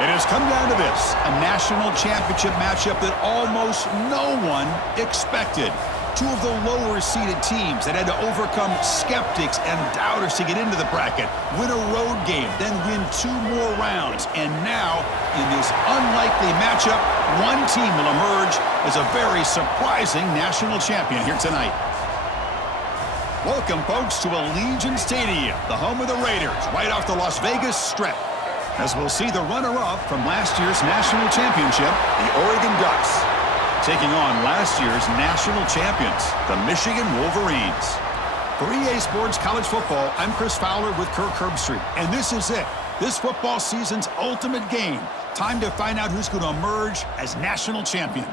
It has come down to this, a national championship matchup that almost no one expected. Two of the lower-seeded teams that had to overcome skeptics and doubters to get into the bracket, win a road game, then win 2 more rounds. And now, in this unlikely matchup, one team will emerge as a very surprising national champion here tonight. Welcome, folks, to Allegiant Stadium, the home of the Raiders, right off the Las Vegas Strip, as we'll see the runner-up from last year's national championship, the Oregon Ducks, taking on last year's national champions, the Michigan Wolverines. For EA Sports College Football, I'm Chris Fowler with Kirk Herbstreit, and this is it. This football season's ultimate game. Time to find out who's going to emerge as national champion.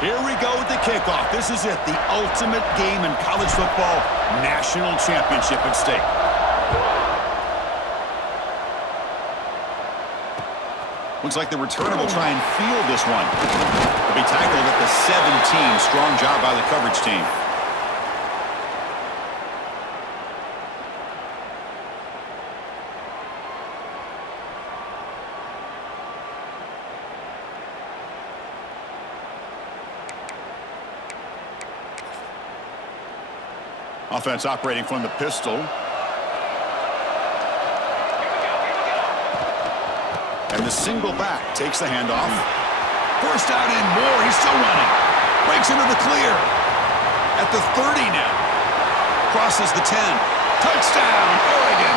Here we go with the kickoff. This is it, the ultimate game in college football, national championship at stake. Looks like the returner will try and field this one. He'll be tackled at the 17. Strong job by the coverage team. Offense operating from the pistol. And the single back takes the handoff. First down and more. He's still running. Breaks into the clear. At the 30 now. Crosses the 10. Touchdown, Oregon.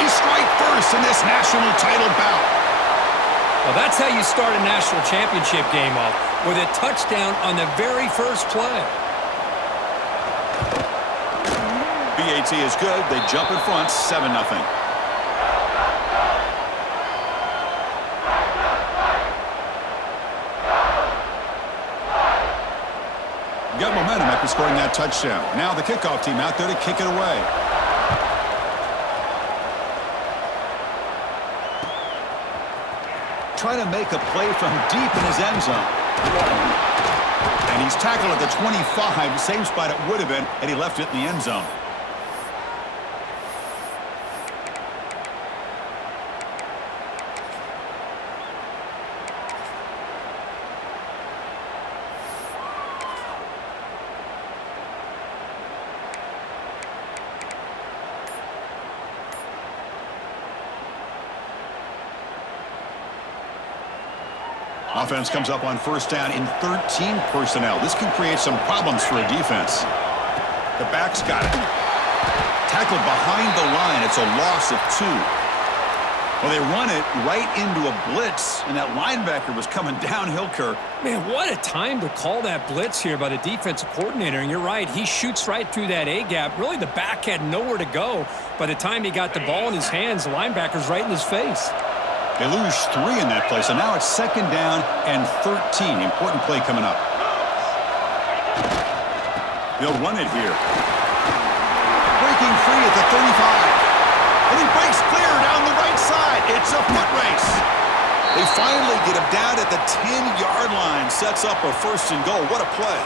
They strike first in this national title bout. Well, that's how you start a national championship game off, with a touchdown on the very first play. BAT is good. They jump in front, 7-0. Got momentum after scoring that touchdown. Now the kickoff team out there to kick it away. Trying to make a play from deep in his end zone. And he's tackled at the 25, same spot it would have been had he left it in the end zone. Offense comes up on first down in 13 personnel. This can create some problems for a defense. The back's got it. Tackled behind the line. It's a loss of 2. Well, they run it right into a blitz, and that linebacker was coming downhill, Kirk. Man, what a time to call that blitz here by the defensive coordinator. And you're right, he shoots right through that A-gap. Really, the back had nowhere to go. By the time he got the ball in his hands, the linebacker's right in his face. They lose 3 in that play, so now it's second down and 13. Important play coming up. They'll run it here. Breaking free at the 35. And he breaks clear down the right side. It's a foot race. They finally get him down at the 10-yard line. Sets up a first and goal. What a play.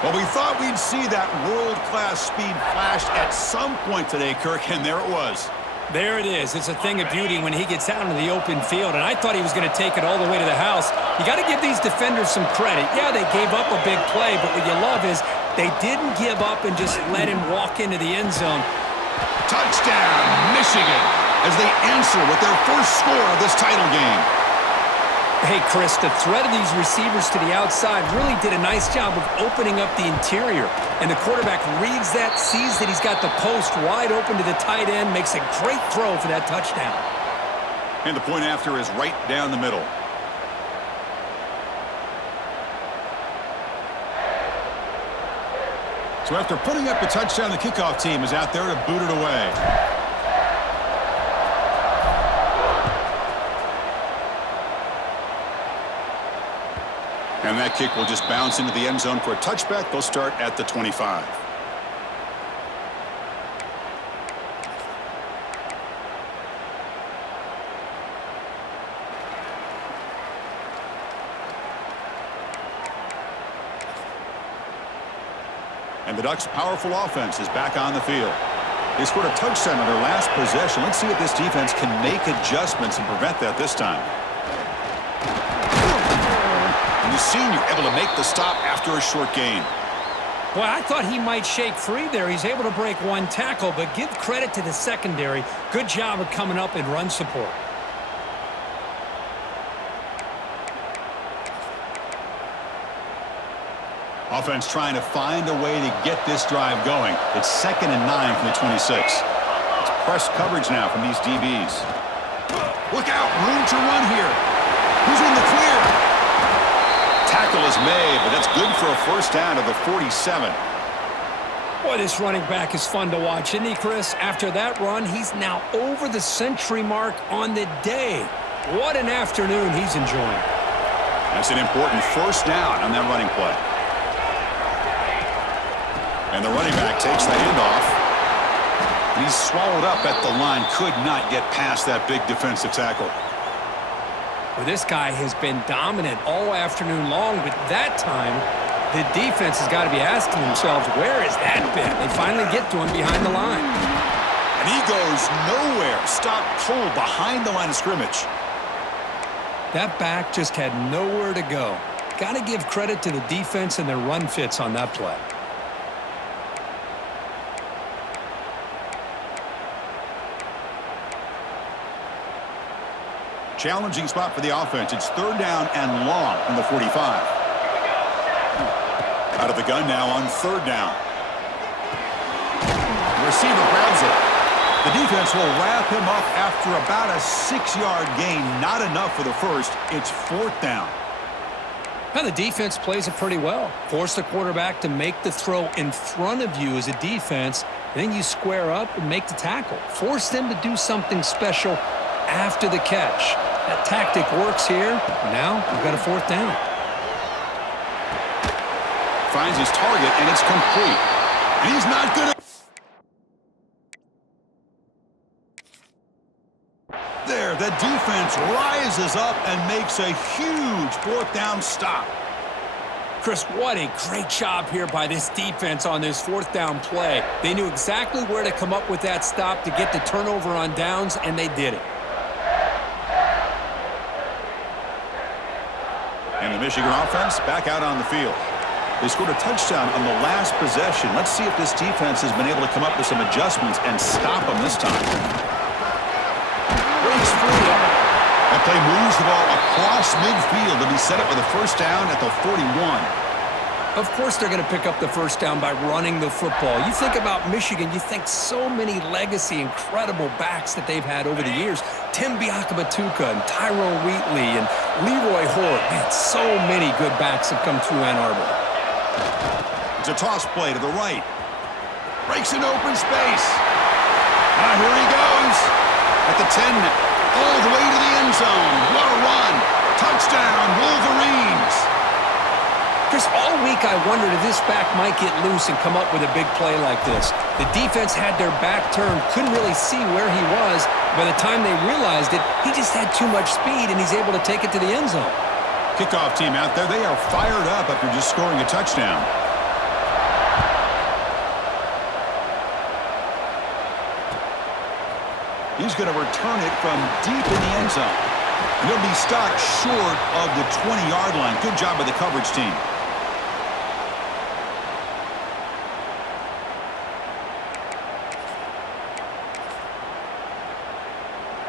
Well, we thought we'd see that world-class speed flash at some point today, Kirk, and there it was. There it is. It's a thing of beauty when he gets out into the open field, and I thought he was going to take it all the way to the house. You got to give these defenders some credit. Yeah, they gave up a big play, but what you love is they didn't give up and just let him walk into the end zone. Touchdown, Michigan, as they answer with their first score of this title game. Hey, Chris, the threat of these receivers to the outside really did a nice job of opening up the interior. And the quarterback reads that, sees that he's got the post wide open to the tight end, makes a great throw for that touchdown. And the point after is right down the middle. So after putting up the touchdown, the kickoff team is out there to boot it away. And that kick will just bounce into the end zone for a touchback. They'll start at the 25. And the Ducks' powerful offense is back on the field. They scored a touchdown on their last possession. Let's see if this defense can make adjustments and prevent that this time. And the senior able to make the stop after a short gain. Boy, I thought he might shake free there. He's able to break one tackle, but give credit to the secondary. Good job of coming up and run support. Offense trying to find a way to get this drive going. It's 2nd and 9 from the 26. It's press coverage now from these DBs. Look out, room to run here. Who's in the clear? Tackle is made, but that's good for a first down to the 47. Boy, this running back is fun to watch, isn't he, Chris? After that run, he's now over the century mark on the day. What an afternoon he's enjoying. That's an important first down on that running play. And the running back takes the handoff. And he's swallowed up at the line. Could not get past that big defensive tackle. Well, this guy has been dominant all afternoon long, but that time, the defense has got to be asking themselves, where has that been? They finally get to him behind the line. And he goes nowhere. Stopped cold behind the line of scrimmage. That back just had nowhere to go. Got to give credit to the defense and their run fits on that play. Challenging spot for the offense. It's 3rd down and long from the 45. Out of the gun now on 3rd down. The receiver grabs it. The defense will wrap him up after about a 6-yard gain. Not enough for the first. It's 4th down. Now the defense plays it pretty well. Force the quarterback to make the throw in front of you as a defense. Then you square up and make the tackle. Force them to do something special after the catch. That tactic works here. Now we've got a 4th down. Finds his target, and it's complete. And he's not good at... There, the defense rises up and makes a huge 4th down stop. Chris, what a great job here by this defense on this 4th down play. They knew exactly where to come up with that stop to get the turnover on downs, and they did it. And the Michigan offense back out on the field. They scored a touchdown on the last possession. Let's see if this defense has been able to come up with some adjustments and stop them this time. Breaks free. That play moves the ball across midfield to be set up with a first down at the 41. Of course they're going to pick up the first down by running the football. You think about Michigan, you think so many legacy, incredible backs that they've had over the years. Tim Biakabatuka and Tyrone Wheatley and Leroy Hort. Man, so many good backs have come through Ann Arbor. It's a toss play to the right. Breaks an open space. Here he goes. At the 10, all the way to the end zone. What a run. Touchdown, Wolverines. Chris, all week I wondered if this back might get loose and come up with a big play like this. The defense had their back turned, couldn't really see where he was. By the time they realized it, he just had too much speed, and he's able to take it to the end zone. Kickoff team out there, they are fired up after just scoring a touchdown. He's going to return it from deep in the end zone. And he'll be stopped short of the 20-yard line. Good job by the coverage team.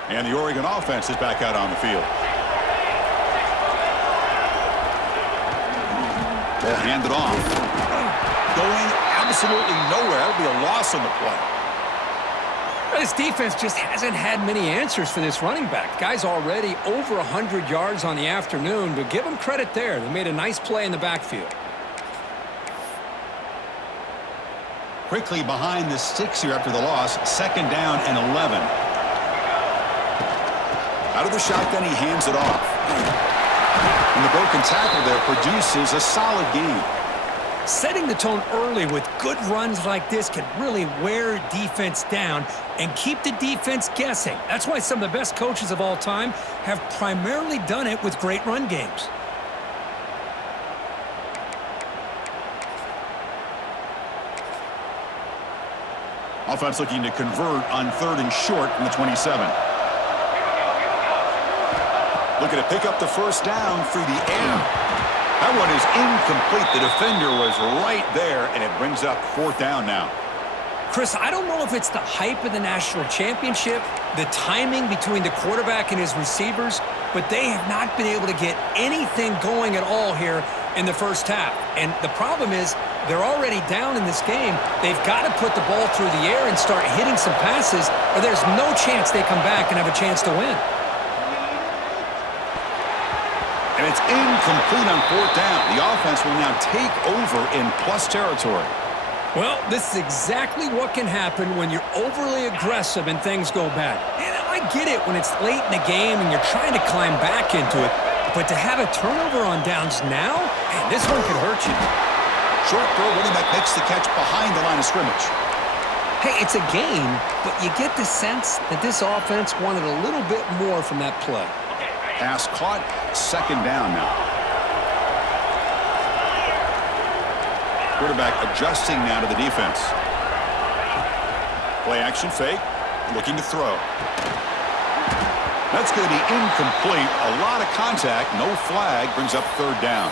And the Oregon offense is back out on the field. Ball handed off. Going absolutely nowhere. That'll be a loss on the play. This defense just hasn't had many answers for this running back. Guy's already over 100 yards on the afternoon, but give them credit there. They made a nice play in the backfield. Quickly behind the 6 here after the loss. 2nd down and 11. Out of the shotgun, he hands it off. And the broken tackle there produces a solid gain. Setting the tone early with good runs like this can really wear defense down and keep the defense guessing. That's why some of the best coaches of all time have primarily done it with great run games. Offense looking to convert on 3rd and short from the 27. Looking to pick up the first down through the air. That one is incomplete. The defender was right there, and it brings up 4th down now. Chris, I don't know if it's the hype of the national championship, the timing between the quarterback and his receivers, but they have not been able to get anything going at all here in the first half. And the problem is they're already down in this game. They've got to put the ball through the air and start hitting some passes, or there's no chance they come back and have a chance to win. And it's incomplete on 4th down. The offense will now take over in plus territory. Well, this is exactly what can happen when you're overly aggressive and things go bad. And I get it when it's late in the game and you're trying to climb back into it. But to have a turnover on downs now, man, this one could hurt you. Short throw, running back makes the catch behind the line of scrimmage. Hey, it's a game, but you get the sense that this offense wanted a little bit more from that play. Pass caught, 2nd down now. Quarterback adjusting now to the defense. Play action fake, looking to throw. That's going to be incomplete. A lot of contact, no flag, brings up 3rd down.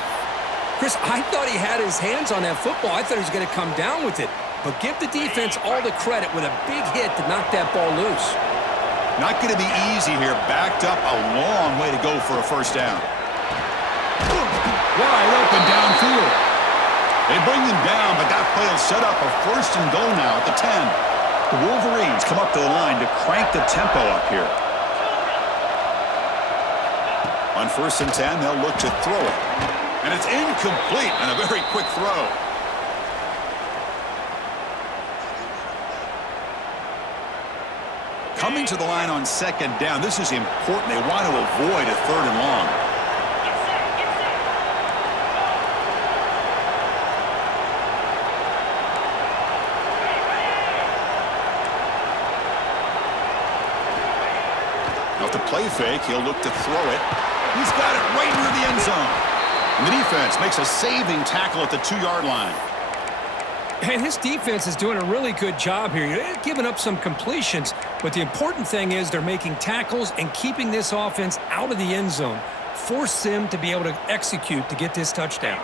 Chris, I thought he had his hands on that football. I thought he was going to come down with it. But give the defense all the credit with a big hit to knock that ball loose. Not going to be easy here. Backed up a long way to go for a first down. Wide open downfield. They bring them down, but that play will set up a 1st and goal now at the 10. The Wolverines come up to the line to crank the tempo up here. On 1st and 10, they'll look to throw it. And it's incomplete and a very quick throw. Coming to the line on 2nd down, this is important. They want to avoid a 3rd and long. Off the play fake, he'll look to throw it. He's got it right near the end zone. And the defense makes a saving tackle at the 2-yard line. And his defense is doing a really good job here. They're giving up some completions, but the important thing is they're making tackles and keeping this offense out of the end zone. Force them to be able to execute to get this touchdown.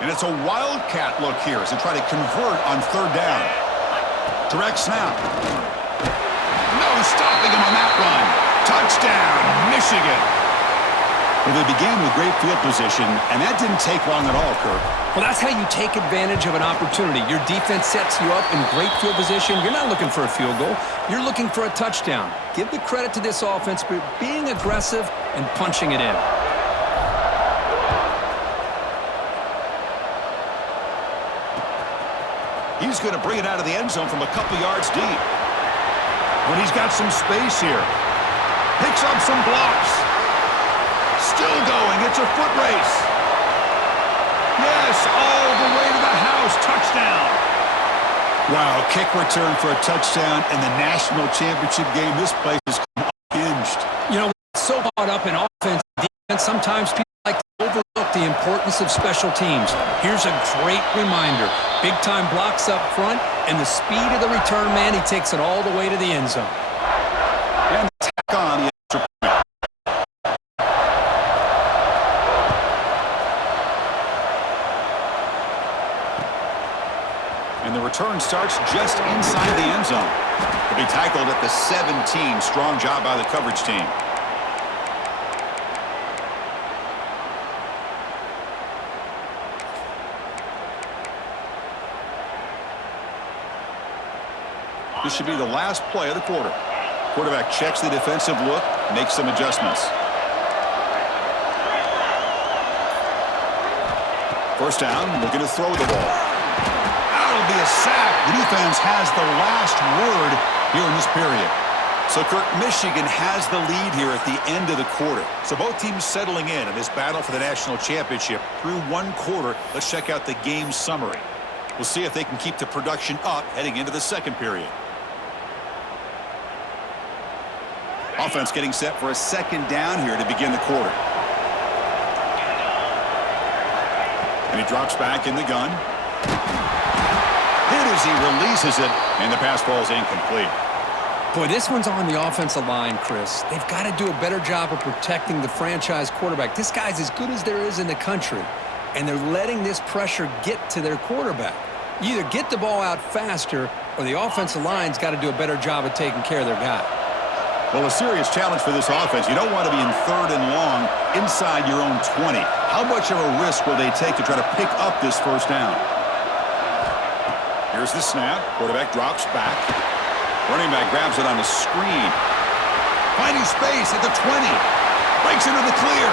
And it's a wildcat look here as they try to convert on 3rd down. Direct snap. No stopping him on that run. Touchdown, Michigan. Well, they began with great field position, and that didn't take long at all, Kirk. Well, that's how you take advantage of an opportunity. Your defense sets you up in great field position. You're not looking for a field goal. You're looking for a touchdown. Give the credit to this offense for being aggressive and punching it in. He's going to bring it out of the end zone from a couple yards deep. But he's got some space here. Picks up some blocks. Still going. It's a foot race. Yes, all the way to the house. Touchdown. Wow, kick return for a touchdown in the national championship game. This place is unhinged. You know, so caught up in offense and defense, sometimes people like to overlook the importance of special teams. Here's a great reminder. Big-time blocks up front, and the speed of the return man, he takes it all the way to the end zone. And tack on the extra point. And the return starts just inside the end zone. He'll be tackled at the 17. Strong job by the coverage team. This should be the last play of the quarter. Quarterback checks the defensive look, makes some adjustments. First down, looking to throw the ball. That'll be a sack. The defense has the last word here in this period. So, Kirk, Michigan has the lead here at the end of the quarter. So both teams settling in this battle for the national championship through one quarter. Let's check out the game summary. We'll see if they can keep the production up heading into the second period. Offense getting set for a second down here to begin the quarter. And he drops back in the gun. Hit as he releases it, and the pass ball is incomplete. Boy, this one's on the offensive line, Chris. They've got to do a better job of protecting the franchise quarterback. This guy's as good as there is in the country, and they're letting this pressure get to their quarterback. You either get the ball out faster, or the offensive line's got to do a better job of taking care of their guy. Well, a serious challenge for this offense. You don't want to be in 3rd and long inside your own 20. How much of a risk will they take to try to pick up this first down? Here's the snap. Quarterback drops back. Running back grabs it on the screen. Finding space at the 20. Breaks into the clear.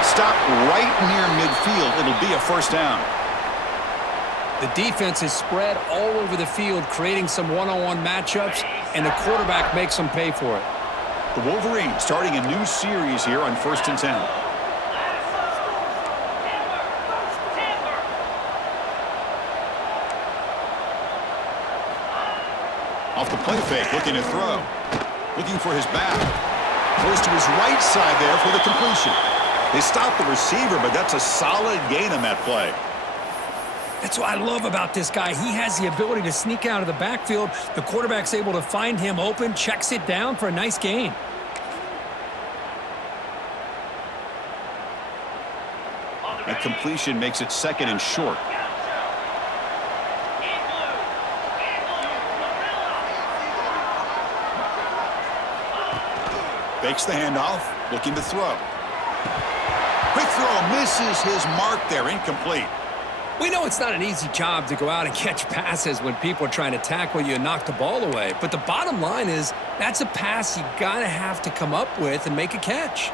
Stop right near midfield. It'll be a first down. The defense is spread all over the field, creating some one-on-one matchups, and the quarterback makes them pay for it. The Wolverines starting a new series here on 1st and 10. Off the play fake, looking to throw. Looking for his back. Goes to his right side there for the completion. They stop the receiver, but that's a solid gain on that play. That's what I love about this guy. He has the ability to sneak out of the backfield. The quarterback's able to find him open, checks it down for a nice gain. That completion makes it 2nd and short. Fakes the handoff, looking to throw. Quick throw, misses his mark there, incomplete. We know it's not an easy job to go out and catch passes when people are trying to tackle you and knock the ball away. But the bottom line is that's a pass you got to have to come up with and make a catch.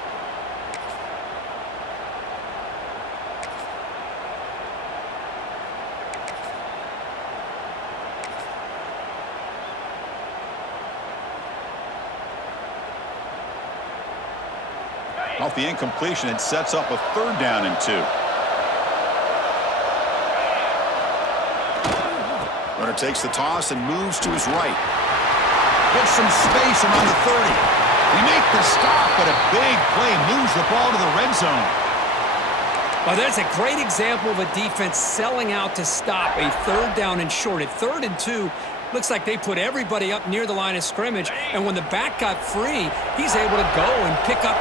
Off the incompletion, it sets up a 3rd down and 2. Runner takes the toss and moves to his right. Gets some space around the 30. They make the stop, but a big play moves the ball to the red zone. Well, that's a great example of a defense selling out to stop a 3rd down and short. At 3rd and 2, looks like they put everybody up near the line of scrimmage, and when the back got free, he's able to go and pick up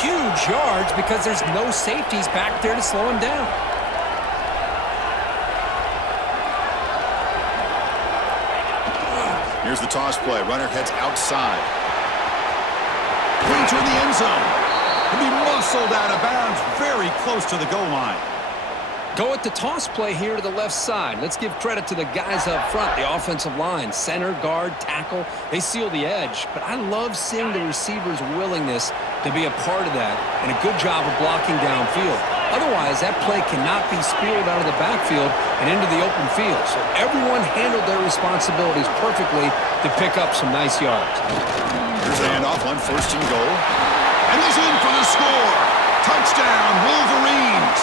huge yards because there's no safeties back there to slow him down. Here's the toss play. Runner heads outside. Going toward the end zone. He'll be muscled out of bounds very close to the goal line. Go at the toss play here to the left side. Let's give credit to the guys up front, the offensive line, center, guard, tackle. They seal the edge. But I love seeing the receiver's willingness to be a part of that and a good job of blocking downfield. Otherwise, that play cannot be spilled out of the backfield and into the open field. So everyone handled their responsibilities perfectly to pick up some nice yards. Here's the handoff on 1st and goal. And he's in for the score. Touchdown, Wolverines.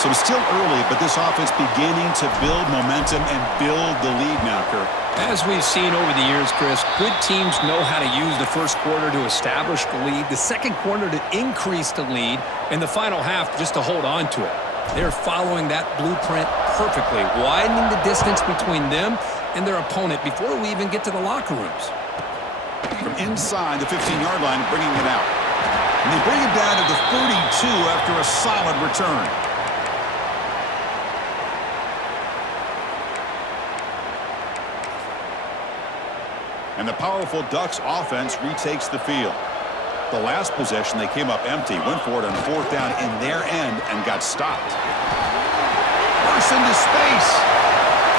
So it's still early, but this offense beginning to build momentum and build the lead now, Kirk. As we've seen over the years, Chris, good teams know how to use the first quarter to establish the lead, the second quarter to increase the lead, and the final half just to hold on to it. They're following that blueprint perfectly, widening the distance between them and their opponent before we even get to the locker rooms. From inside the 15-yard line, bringing it out. And they bring it down to the 32 after a solid return. And the powerful Ducks offense retakes the field. The last possession, they came up empty, went for it on 4th down in their end and got stopped. Burst into space.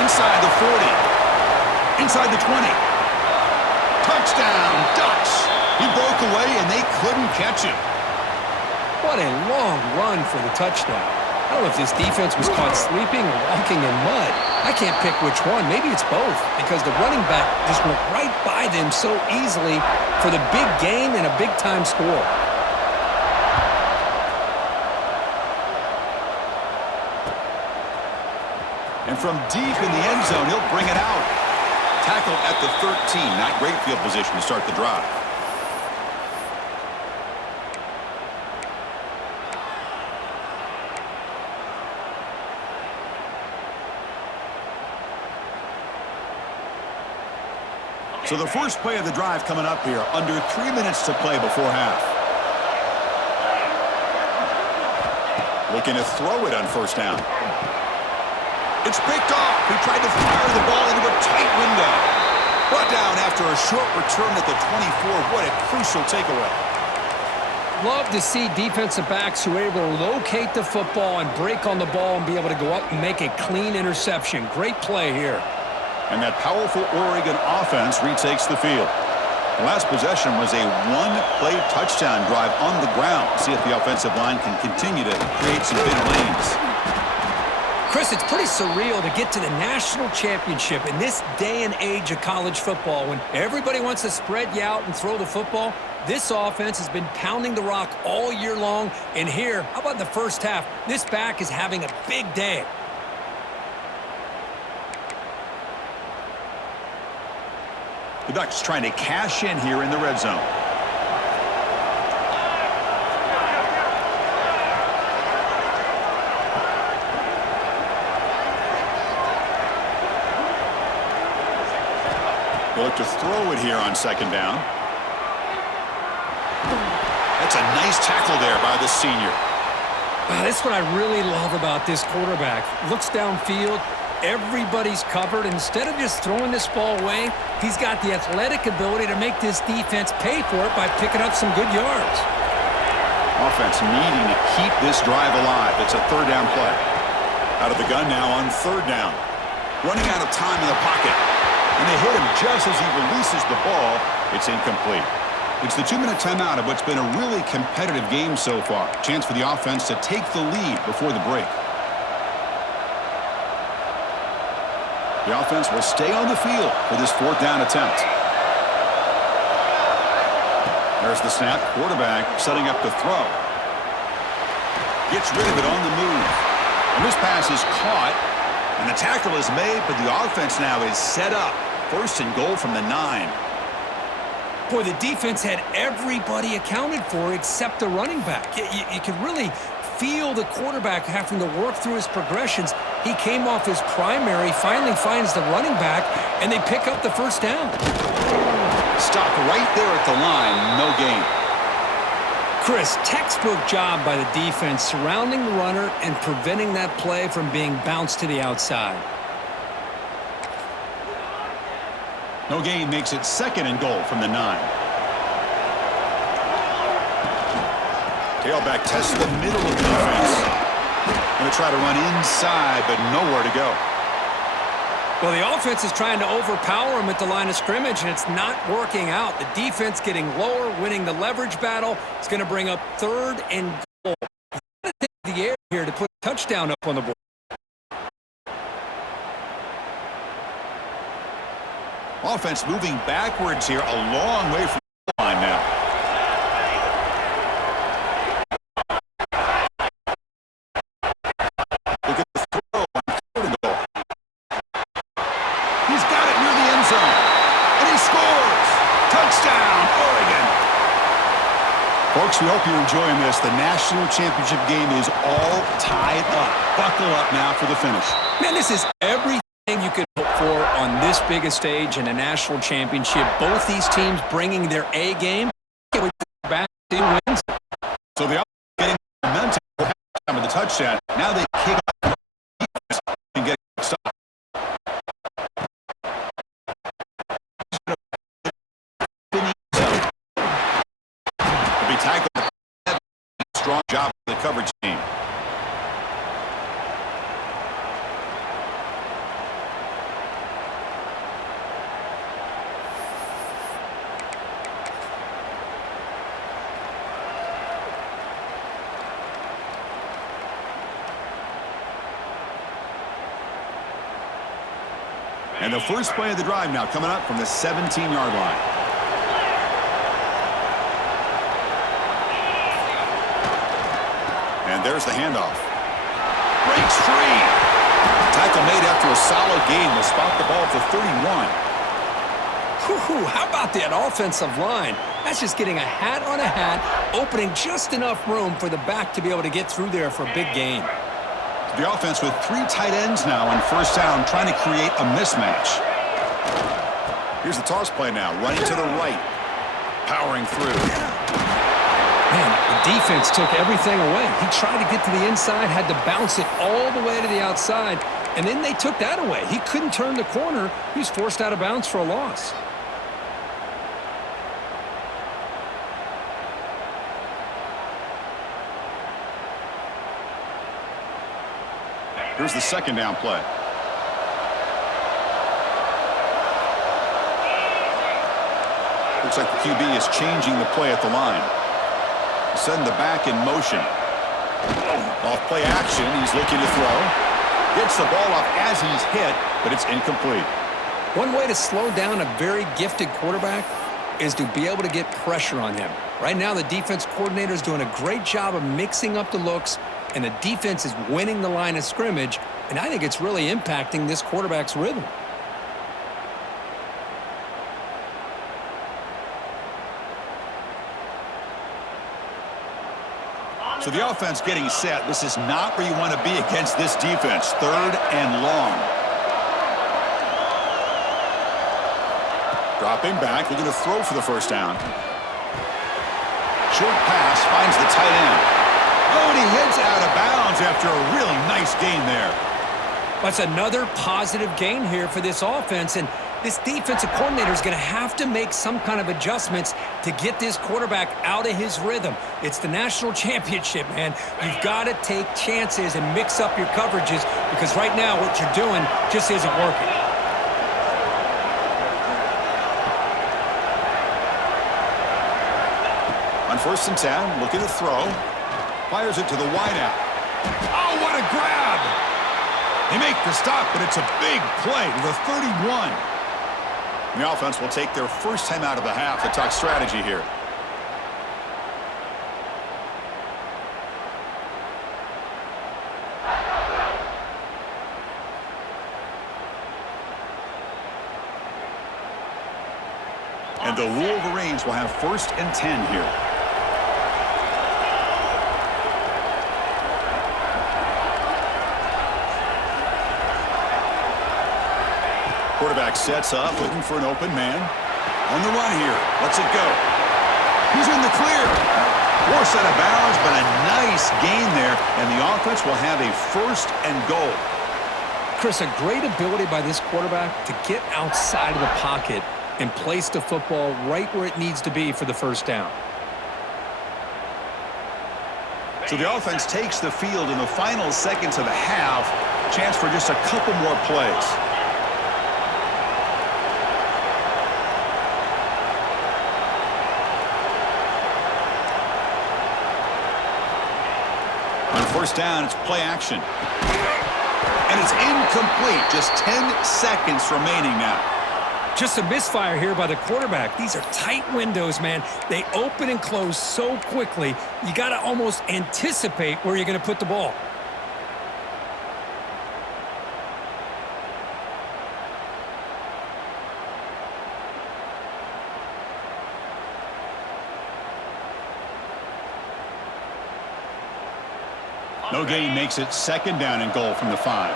Inside the 40. Inside the 20. Touchdown, Ducks. He broke away and they couldn't catch him. What a long run for the touchdown. I don't know if this defense was caught sleeping or walking in mud. I can't pick which one. Maybe it's both because the running back just went right by them so easily for the big gain and a big-time score. And from deep in the end zone, he'll bring it out. Tackle at the 13. Not great field position to start the drive. So the first play of the drive coming up here, under 3 minutes to play before half. Looking to throw it on first down. It's picked off. He tried to fire the ball into a tight window. Brought down after a short return at the 24. What a crucial takeaway. Love to see defensive backs who are able to locate the football and break on the ball and be able to go up and make a clean interception. Great play here. And that powerful Oregon offense retakes the field. The last possession was a one-play touchdown drive on the ground. See if the offensive line can continue to create some big lanes. Chris, it's pretty surreal to get to the national championship in this day and age of college football when everybody wants to spread you out and throw the football. This offense has been pounding the rock all year long. And here, how about in the first half? This back is having a big day. The Ducks trying to cash in here in the red zone. They look to throw it here on second down. That's a nice tackle there by the senior. That's what I really love about this quarterback. Looks downfield. Everybody's covered. Instead of just throwing this ball away, he's got the athletic ability to make this defense pay for it by picking up some good yards. Offense needing to keep this drive alive. It's a third down play. Out of the gun now on third down. Running out of time in the pocket. And they hit him just as he releases the ball. It's incomplete. It's the 2-minute timeout of what's been a really competitive game so far. Chance for the offense to take the lead before the break. The offense will stay on the field for this fourth down attempt. There's the snap. Quarterback setting up the throw. Gets rid of it on the move. And this pass is caught. And the tackle is made, but the offense now is set up. First and goal from the 9. Boy, the defense had everybody accounted for except the running back. You could really feel the quarterback having to work through his progressions. He came off his primary, finally finds the running back, and they pick up the first down. Stop right there at the line, no gain. Chris, textbook job by the defense surrounding the runner and preventing that play from being bounced to the outside. No gain makes it second and goal from the 9. Tailback tests the middle of the defense. Going to try to run inside, but nowhere to go. Well, the offense is trying to overpower him at the line of scrimmage, and it's not working out. The defense getting lower, winning the leverage battle. It's going to bring up third and goal. He's going to take the air here to put a touchdown up on the board. Offense moving backwards here, a long way from the line now. Look at the throw on third and goal. He's got it near the end zone. And he scores! Touchdown, Oregon! Folks, we hope you're enjoying this. The national championship game is all tied up. Buckle up now for the finish. Man, this is everything you could hope for on this big a stage in a national championship. Both these teams bringing their A game. Back to wins. So the offense getting momentum for halftime of the touchdown. Now they kick off and get stopped. To be tackled. Strong job of the coverage team. And the first play of the drive now coming up from the 17-yard line. And there's the handoff. Breaks free. Tackle made after a solid gain. Will spot the ball for 31. How about that offensive line? That's just getting a hat on a hat, opening just enough room for the back to be able to get through there for a big gain. The offense with 3 tight ends now on first down, trying to create a mismatch. Here's the toss play now, running to the right. Powering through. Man, the defense took everything away. He tried to get to the inside, had to bounce it all the way to the outside, and then they took that away. He couldn't turn the corner. He was forced out of bounds for a loss. Here's the second down play. Looks like the QB is changing the play at the line. Sending the back in motion. Off play action, he's looking to throw. Gets the ball off as he's hit, but it's incomplete. One way to slow down a very gifted quarterback is to be able to get pressure on him. Right now, the defense coordinator is doing a great job of mixing up the looks, and the defense is winning the line of scrimmage, and I think it's really impacting this quarterback's rhythm. So the offense getting set. This is not where you want to be against this defense. Third and long. Dropping back, looking to throw for the first down. Short pass finds the tight end. Oh, and he heads out of bounds after a really nice gain there. That's another positive gain here for this offense, and this defensive coordinator is going to have to make some kind of adjustments to get this quarterback out of his rhythm. It's the national championship, man. You've got to take chances and mix up your coverages because right now what you're doing just isn't working. On 1st and 10, looking to throw. Fires it to the wideout. Oh, what a grab! They make the stop, but it's a big play to the 31. The offense will take their first time out of the half to talk strategy here. And the Wolverines will have 1st and 10 here. Quarterback sets up, looking for an open man. On the run here. Lets it go. He's in the clear. Forced out of bounds, but a nice gain there. And the offense will have a 1st and goal. Chris, a great ability by this quarterback to get outside of the pocket and place the football right where it needs to be for the first down. So the offense takes the field in the final seconds of the half. Chance for just a couple more plays. On 1st down, it's play action. And it's incomplete. Just 10 seconds remaining now. Just a misfire here by the quarterback. These are tight windows, man. They open and close so quickly, you got to almost anticipate where you're going to put the ball. No gain makes it 2nd down and goal from the 5.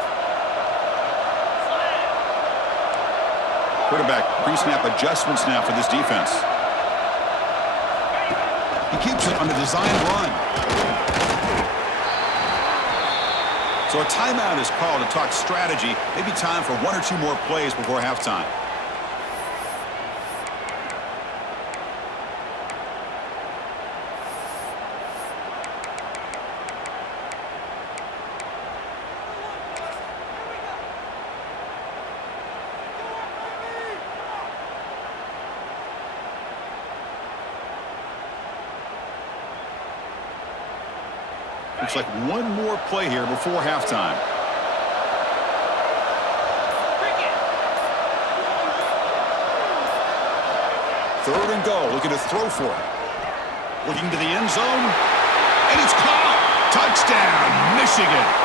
Quarterback pre-snap adjustments now for this defense. He keeps it on the design run. So a timeout is called to talk strategy. Maybe time for 1 or 2 more plays before halftime. Looks like 1 more play here before halftime. Third and goal, looking to throw for it. Looking to the end zone, and it's caught! Touchdown, Michigan!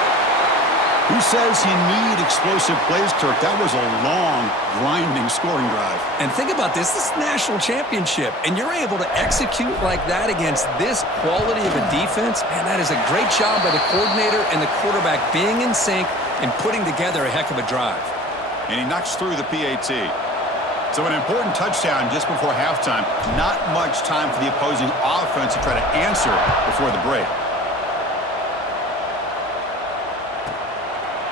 Who says you need explosive plays, Kirk? That was a long, grinding scoring drive. And think about this. This is a national championship, and you're able to execute like that against this quality of a defense. Man, that is a great job by the coordinator and the quarterback being in sync and putting together a heck of a drive. And he knocks through the PAT. So an important touchdown just before halftime. Not much time for the opposing offense to try to answer before the break.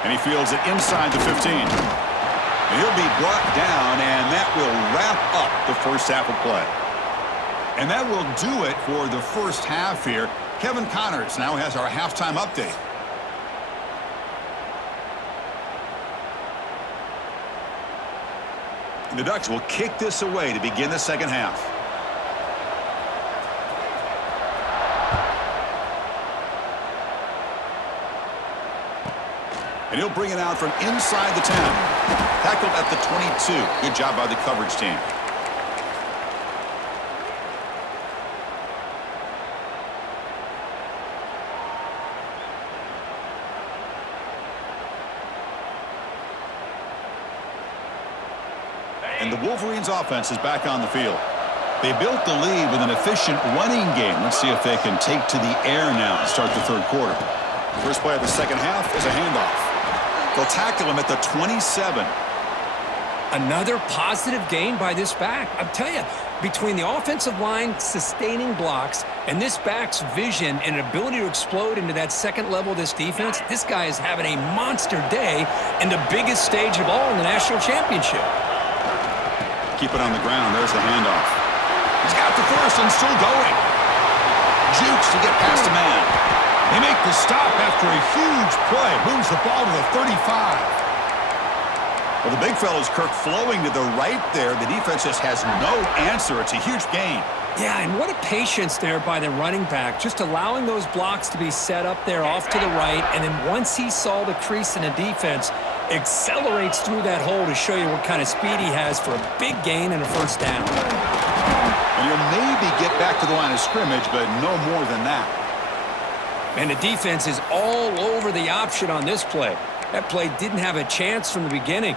And he fields it inside the 15. And he'll be brought down, and that will wrap up the first half of play. And that will do it for the first half here. Kevin Connors now has our halftime update. The Ducks will kick this away to begin the second half. And he'll bring it out from inside the 10. Tackled at the 22. Good job by the coverage team. And the Wolverines offense is back on the field. They built the lead with an efficient running game. Let's see if they can take to the air now to start the third quarter. First play of the second half is a handoff. They'll tackle him at the 27. Another positive gain by this back. I'll tell you, between the offensive line sustaining blocks and this back's vision and ability to explode into that second level of this defense, this guy is having a monster day in the biggest stage of all in the national championship. Keep it on the ground. There's the handoff. He's got the first and still going. Jukes to get past a man. They make the stop after a huge play. Moves the ball to the 35. Well, the big fella's Kirk flowing to the right there. The defense just has no answer. It's a huge gain. Yeah, and what a patience there by the running back, just allowing those blocks to be set up there off to the right, and then once he saw the crease in the defense, accelerates through that hole to show you what kind of speed he has for a big gain and a first down. And he'll maybe get back to the line of scrimmage, but no more than that. And the defense is all over the option on this play. That play didn't have a chance from the beginning.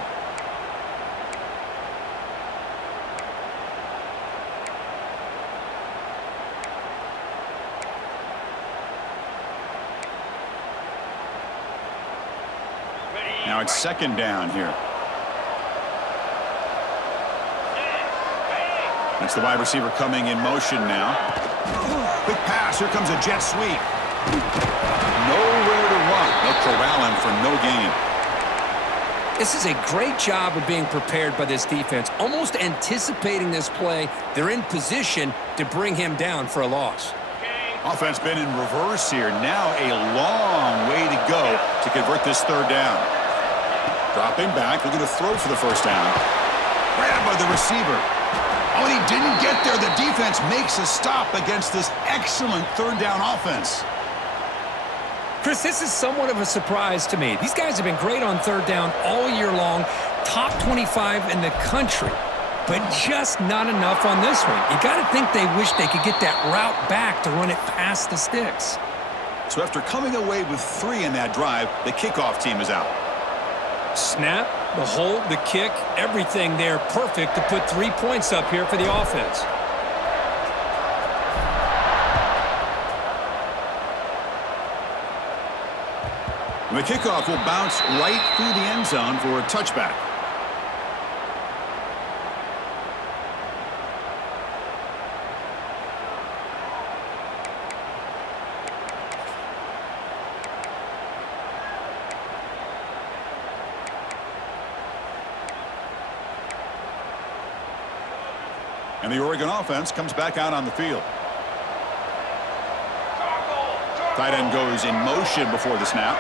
Now it's second down here. That's the wide receiver coming in motion now. Quick pass. Here comes a jet sweep. Nowhere to run. They'll corral him for no gain. This is a great job of being prepared by this defense. Almost anticipating this play, they're in position to bring him down for a loss. Offense been in reverse here. Now a long way to go to convert this third down. Dropping back, looking to throw for the first down. Grabbed by the receiver. Oh, and he didn't get there. The defense makes a stop against this excellent third down offense. Chris, this is somewhat of a surprise to me. These guys have been great on third down all year long, top 25 in the country, but just not enough on this one. You got to think they wish they could get that route back to run it past the sticks. So after coming away with 3 in that drive, the kickoff team is out. Snap, the hold, the kick, everything there perfect to put 3 points up here for the offense. And the kickoff will bounce right through the end zone for a touchback. And the Oregon offense comes back out on the field. Tight end goes in motion before the snap.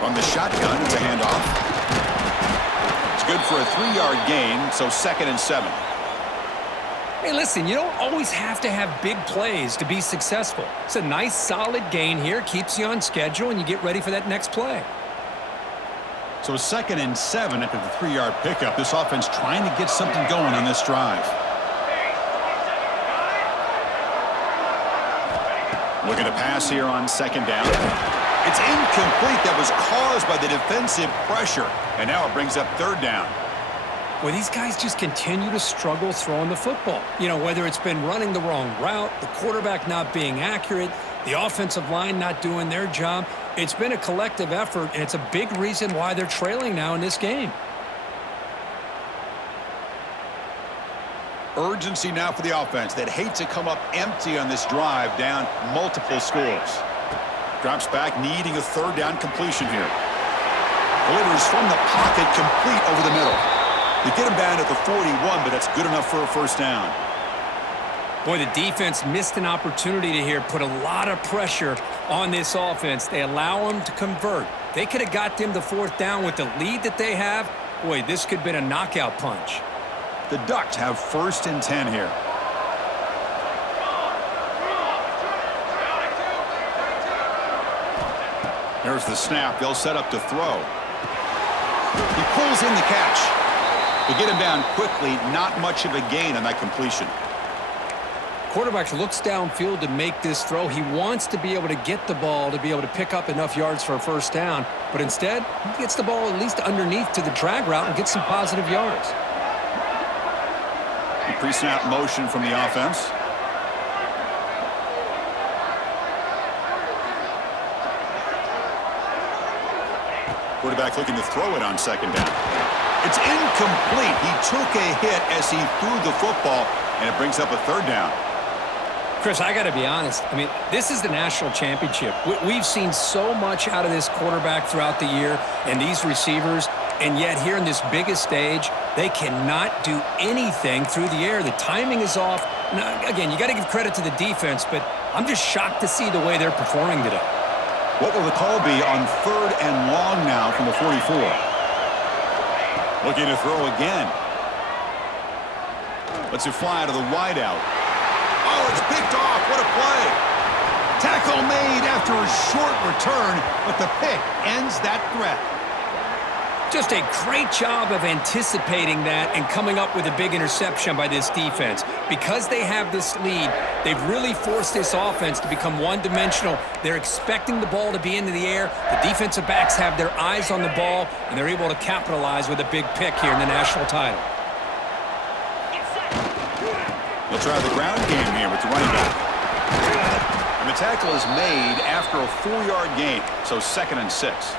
From the shotgun, it's a handoff. It's good for a 3-yard gain, so 2nd and 7. Hey, listen, you don't always have to have big plays to be successful. It's a nice, solid gain here, keeps you on schedule, and you get ready for that next play. So 2nd and 7 after the 3-yard pickup. This offense trying to get something going on this drive. Looking to pass here on 2nd down. It's incomplete. That was caused by the defensive pressure. And now it brings up 3rd down. Well, these guys just continue to struggle throwing the football. You know, whether it's been running the wrong route, the quarterback not being accurate, the offensive line not doing their job. It's been a collective effort, and it's a big reason why they're trailing now in this game. Urgency now for the offense. They'd hate to come up empty on this drive, down multiple scores. Drops back, needing a third down completion here. Delivers from the pocket, complete over the middle. They get him down at the 41, but that's good enough for a first down. Boy, the defense missed an opportunity to here, put a lot of pressure on this offense. They allow them to convert. They could have got them the fourth down with the lead that they have. Boy, this could have been a knockout punch. The Ducks have 1st and 10 here. There's the snap. They'll set up to throw. He pulls in the catch. They get him down quickly. Not much of a gain on that completion. Quarterback looks downfield to make this throw. He wants to be able to get the ball to be able to pick up enough yards for a first down. But instead, he gets the ball at least underneath to the drag route and gets some positive yards. Pre-snap motion from the offense. Quarterback looking to throw it on second down. It's incomplete. He took a hit as he threw the football, and it brings up a third down. Chris, I got to be honest. I mean, this is the national championship. We've seen so much out of this quarterback throughout the year and these receivers, and yet here in this biggest stage, they cannot do anything through the air. The timing is off. Now, again, you got to give credit to the defense, but I'm just shocked to see the way they're performing today. What will the call be on 3rd and long now from the 44? Looking to throw again. Lets it fly to the wideout. Oh, it's picked off. What a play. Tackle made after a short return, but the pick ends that threat. Just a great job of anticipating that and coming up with a big interception by this defense. Because they have this lead, they've really forced this offense to become one-dimensional. They're expecting the ball to be into the air. The defensive backs have their eyes on the ball, and they're able to capitalize with a big pick here in the national title. They'll try the ground game here with the running back. And the tackle is made after a 4-yard gain, so 2nd and 6.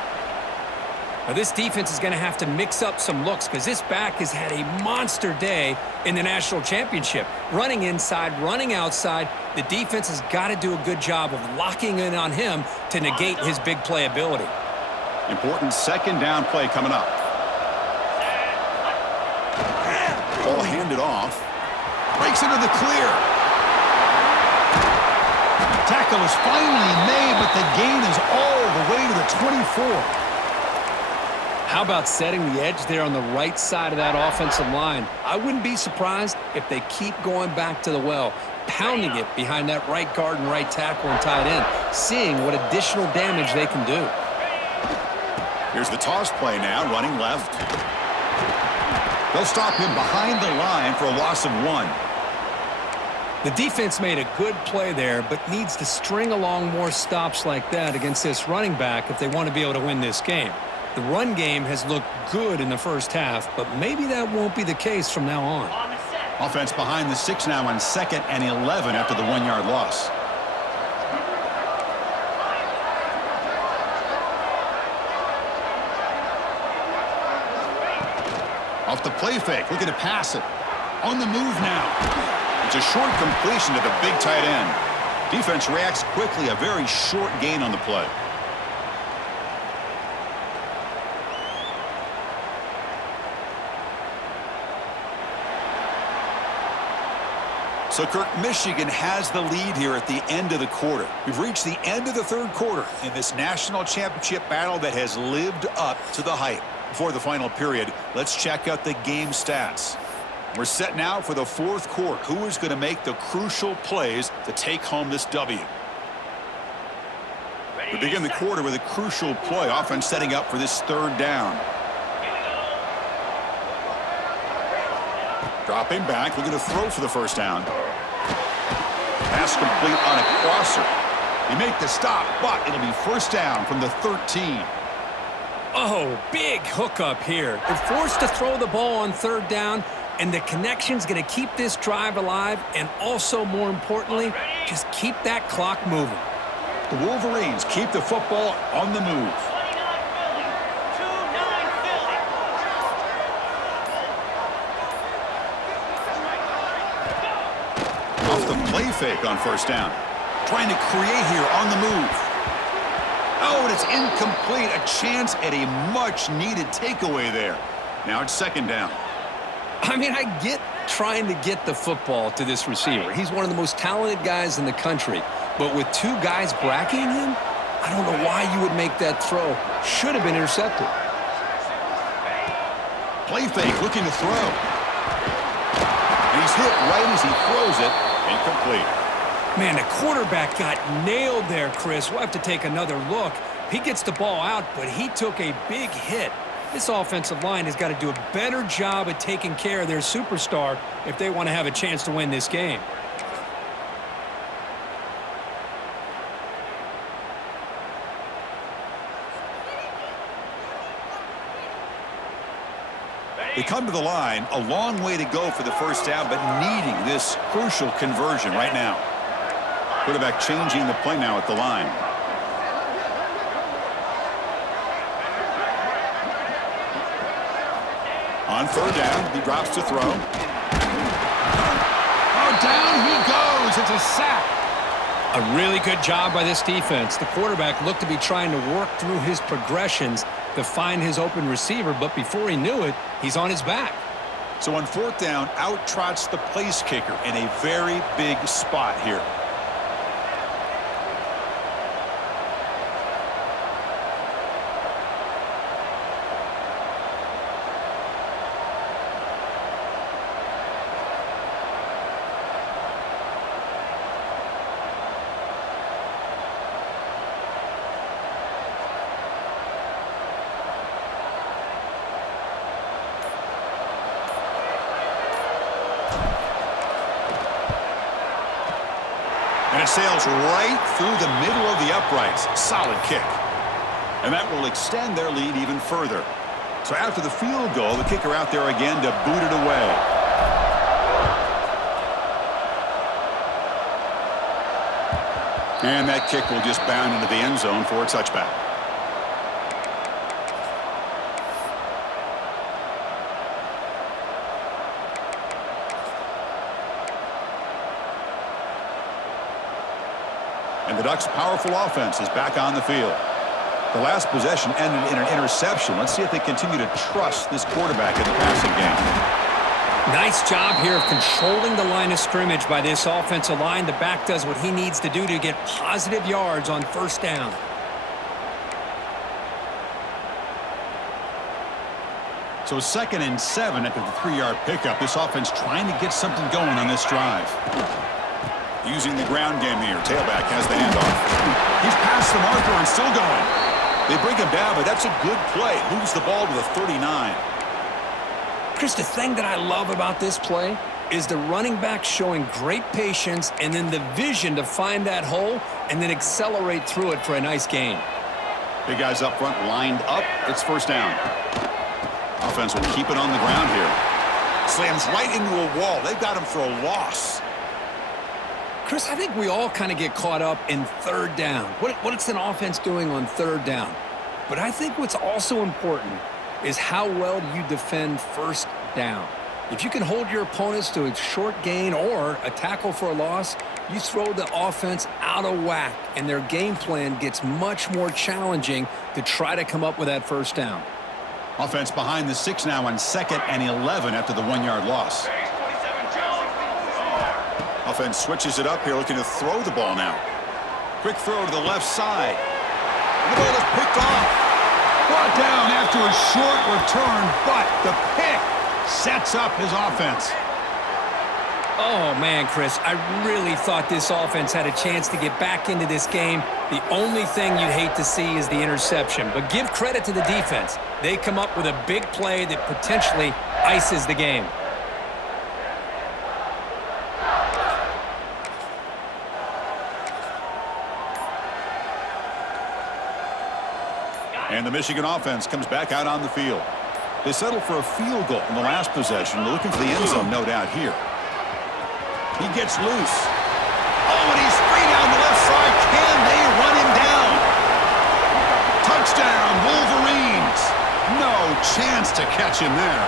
Now, this defense is going to have to mix up some looks because this back has had a monster day in the national championship. Running inside, running outside. The defense has got to do a good job of locking in on him to negate his big play ability. Important 2nd down play coming up. Ball handed off. Breaks into the clear. Tackle is finally made, but the gain is all the way to the 24. How about setting the edge there on the right side of that offensive line? I wouldn't be surprised if they keep going back to the well, pounding it behind that right guard and right tackle and tight end, seeing what additional damage they can do. Here's the toss play now, running left. They'll stop him behind the line for a loss of 1. The defense made a good play there, but needs to string along more stops like that against this running back if they want to be able to win this game. The run game has looked good in the first half, but maybe that won't be the case from now on. Offense behind the 6 now on 2nd and 11 after the 1-yard loss. Off the play fake, looking to pass it. On the move now. It's a short completion to the big tight end. Defense reacts quickly, a very short gain on the play. So, Kirk, Michigan has the lead here at the end of the quarter. We've reached the end of the 3rd quarter in this national championship battle that has lived up to the hype. Before the final period, let's check out the game stats. We're set now for the 4th quarter. Who is going to make the crucial plays to take home this W? We begin the quarter with a crucial play. Offense setting up for this 3rd down. Dropping back, looking to throw for the first down. Pass complete on a crosser. They make the stop, but it'll be first down from the 13. Oh, big hookup here. They're forced to throw the ball on 3rd down, and the connection's going to keep this drive alive, and also, more importantly, just keep that clock moving. The Wolverines keep the football on the move. Off the play fake on first down. Trying to create here on the move. Oh, and it's incomplete. A chance at a much-needed takeaway there. Now it's second down. I mean, I get trying to get the football to this receiver. He's one of the most talented guys in the country. But with two guys bracketing him, I don't know why you would make that throw. Should have been intercepted. Play fake, looking to throw. And he's hit right as he throws it. Incomplete. Man, the quarterback got nailed there, Chris. We'll have to take another look. He gets the ball out, but he took a big hit. This offensive line has got to do a better job at taking care of their superstar if they want to have a chance to win this game. They come to the line, a long way to go for the first down, but needing this crucial conversion right now. Quarterback changing the play now at the line. On third down, he drops to throw. Oh, down he goes. It's a sack. A really good job by this defense. The quarterback looked to be trying to work through his progressions to find his open receiver, but before he knew it, he's on his back. So on fourth down, out trots the place kicker in a very big spot here. And it sails right through the middle of the uprights. Solid kick. And that will extend their lead even further. So after the field goal, the kicker out there again to boot it away. And that kick will just bound into the end zone for a touchback. And the Ducks' powerful offense is back on the field. The last possession ended in an interception. Let's see if they continue to trust this quarterback in the passing game. Nice job here of controlling the line of scrimmage by this offensive line. The back does what he needs to do to get positive yards on first down. So 2nd and 7 after the 3-yard pickup. This offense trying to get something going on this drive. Using the ground game here. Tailback has the handoff. He's past the marker and still going. They bring him down, but that's a good play. Moves the ball to the 39. Chris, the thing that I love about this play is the running back showing great patience and then the vision to find that hole and then accelerate through it for a nice gain. Big guys up front lined up. It's first down. Offense will keep it on the ground here. Slams right into a wall. They've got him for a loss. Chris, I think we all kind of get caught up in third down. What's an offense doing on third down? But I think what's also important is how well you defend first down. If you can hold your opponents to a short gain or a tackle for a loss, you throw the offense out of whack, and their game plan gets much more challenging to try to come up with that first down. Offense behind the 6 now on 2nd and 11 after the 1-yard loss. Offense switches it up here, looking to throw the ball now. Quick throw to the left side. And the ball is picked off. Brought down after a short return, but the pick sets up his offense. Oh, man, Chris, I really thought this offense had a chance to get back into this game. The only thing you'd hate to see is the interception. But give credit to the defense. They come up with a big play that potentially ices the game. And the Michigan offense comes back out on the field. They settle for a field goal in the last possession. They're looking for the end zone, no doubt, here. He gets loose. Oh, and he's free down the left side. Can they run him catch him there.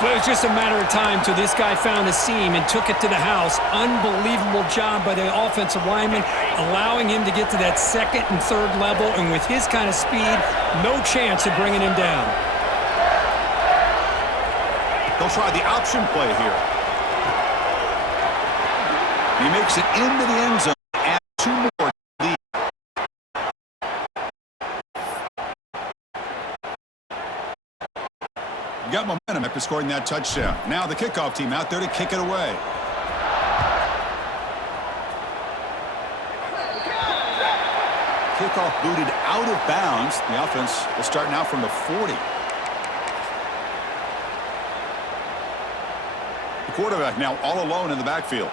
But it was just a matter of time till this guy found a seam and took it to the house. Unbelievable job by the offensive lineman, allowing him to get to that second and third level. And with his kind of speed, no chance of bringing him down. They'll try the option play here. He makes it into the end zone. Add 2 more. Got momentum after scoring that touchdown. Now the kickoff team out there to kick it away. Kickoff booted out of bounds. The offense will start now from the 40. The quarterback now all alone in the backfield.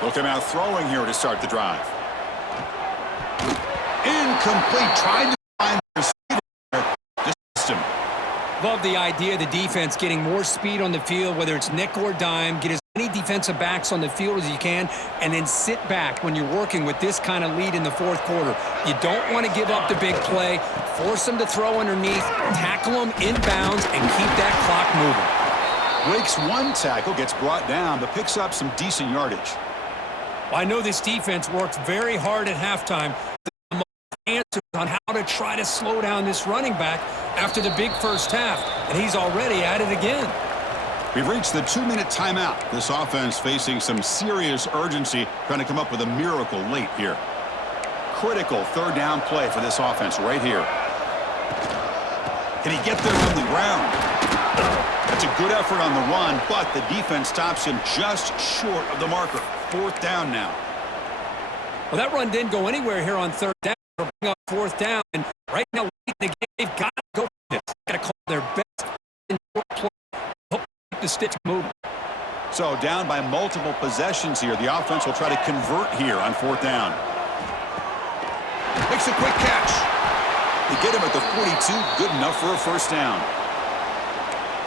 They'll come out throwing here to start the drive. Incomplete. Tried to find the receiver. Just him. Love the idea of the defense getting more speed on the field, whether it's nickel or dime. Get as many defensive backs on the field as you can, and then sit back when you're working with this kind of lead in the fourth quarter. You don't want to give up the big play. Force them to throw underneath, tackle them inbounds, and keep that clock moving. Breaks one tackle, gets brought down, but picks up some decent yardage. Well, I know this defense worked very hard at halftime. Answers on how to try to slow down this running back after the big first half, and he's already at it again. We've reached the 2-minute timeout. This offense facing some serious urgency, trying to come up with a miracle late here. Critical third down play for this offense right here. Can he get there on the ground? That's a good effort on the run, but the defense stops him just short of the marker. 4th down now. Well, that run didn't go anywhere here on 3rd down. Bring up 4th down, and right now late in the game, they've got to go with this. They've got to call their best in play. Hope to keep the sticks moving. So down by multiple possessions here. The offense will try to convert here on 4th down. Makes a quick catch. They get him at the 42. Good enough for a 1st down.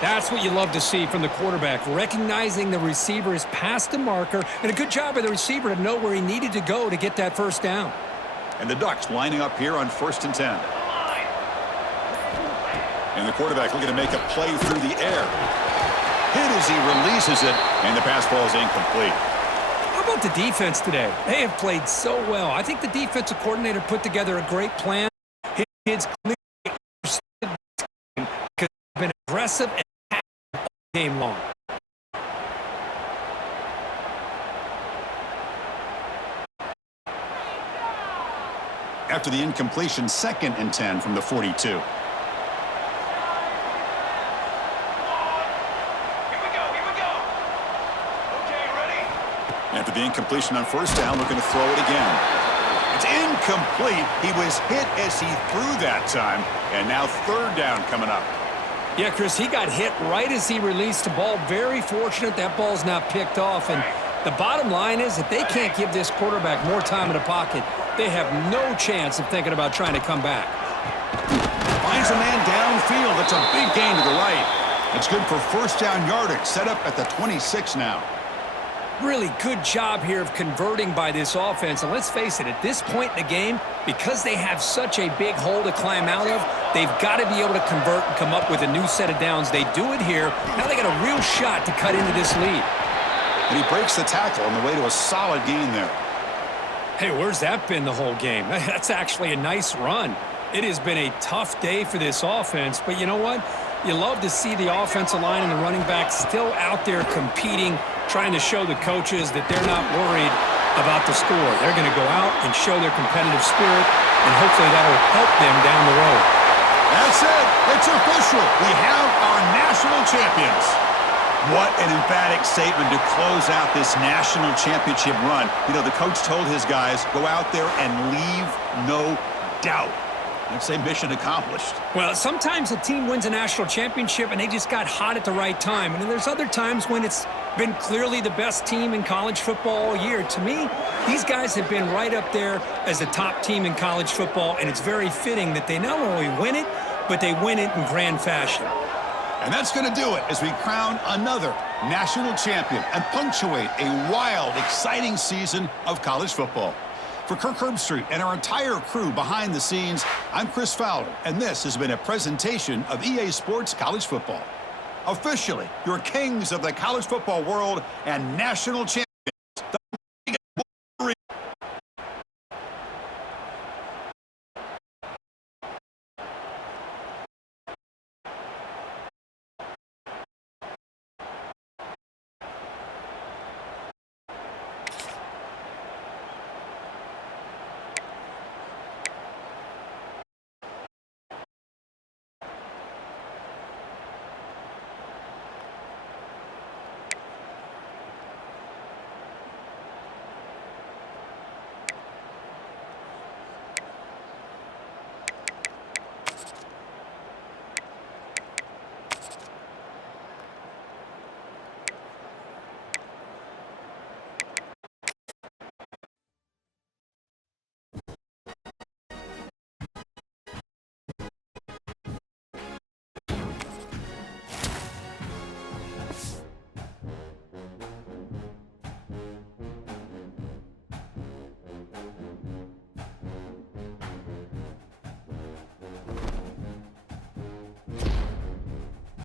That's what you love to see from the quarterback, recognizing the receiver is past the marker, and a good job by the receiver to know where he needed to go to get that 1st down. And the Ducks lining up here on 1st and 10. And the quarterback looking to make a play through the air. Hit as he releases it, and the pass ball is incomplete. How about the defense today? They have played so well. I think the defensive coordinator put together a great plan. His kids clearly understood because they've been aggressive and all game long. After the incompletion, 2nd and 10 from the 42. After the incompletion on 1st down, looking to throw it again. It's incomplete. He was hit as he threw that time, and now 3rd down coming up. Yeah, Chris, he got hit right as he released the ball. Very fortunate that ball's not picked off. And the bottom line is that they can't give this quarterback more time in the pocket. They have no chance of thinking about trying to come back. Finds a man downfield. That's a big gain to the right. It's good for 1st down yardage. Set up at the 26 now. Really good job here of converting by this offense. And let's face it, at this point in the game, because they have such a big hole to climb out of, they've got to be able to convert and come up with a new set of downs. They do it here. Now they got a real shot to cut into this lead. And he breaks the tackle on the way to a solid gain there. Hey, where's that been the whole game? That's actually a nice run. It has been a tough day for this offense, but you know what? You love to see the offensive line and the running back still out there competing, trying to show the coaches that they're not worried about the score. They're going to go out and show their competitive spirit, and hopefully that'll help them down the road. That's it. It's official. We have our national champions. What an emphatic statement to close out this national championship run. You know, the coach told his guys, go out there and leave no doubt. I'd say mission accomplished. Well, sometimes a team wins a national championship and they just got hot at the right time. And then there's other times when it's been clearly the best team in college football all year. To me, these guys have been right up there as the top team in college football, and it's very fitting that they not only win it, but they win it in grand fashion. And that's going to do it as we crown another national champion and punctuate a wild, exciting season of college football. For Kirk Herbstreit and our entire crew behind the scenes, I'm Chris Fowler, and this has been a presentation of EA Sports College Football. Officially, your kings of the college football world and national champions.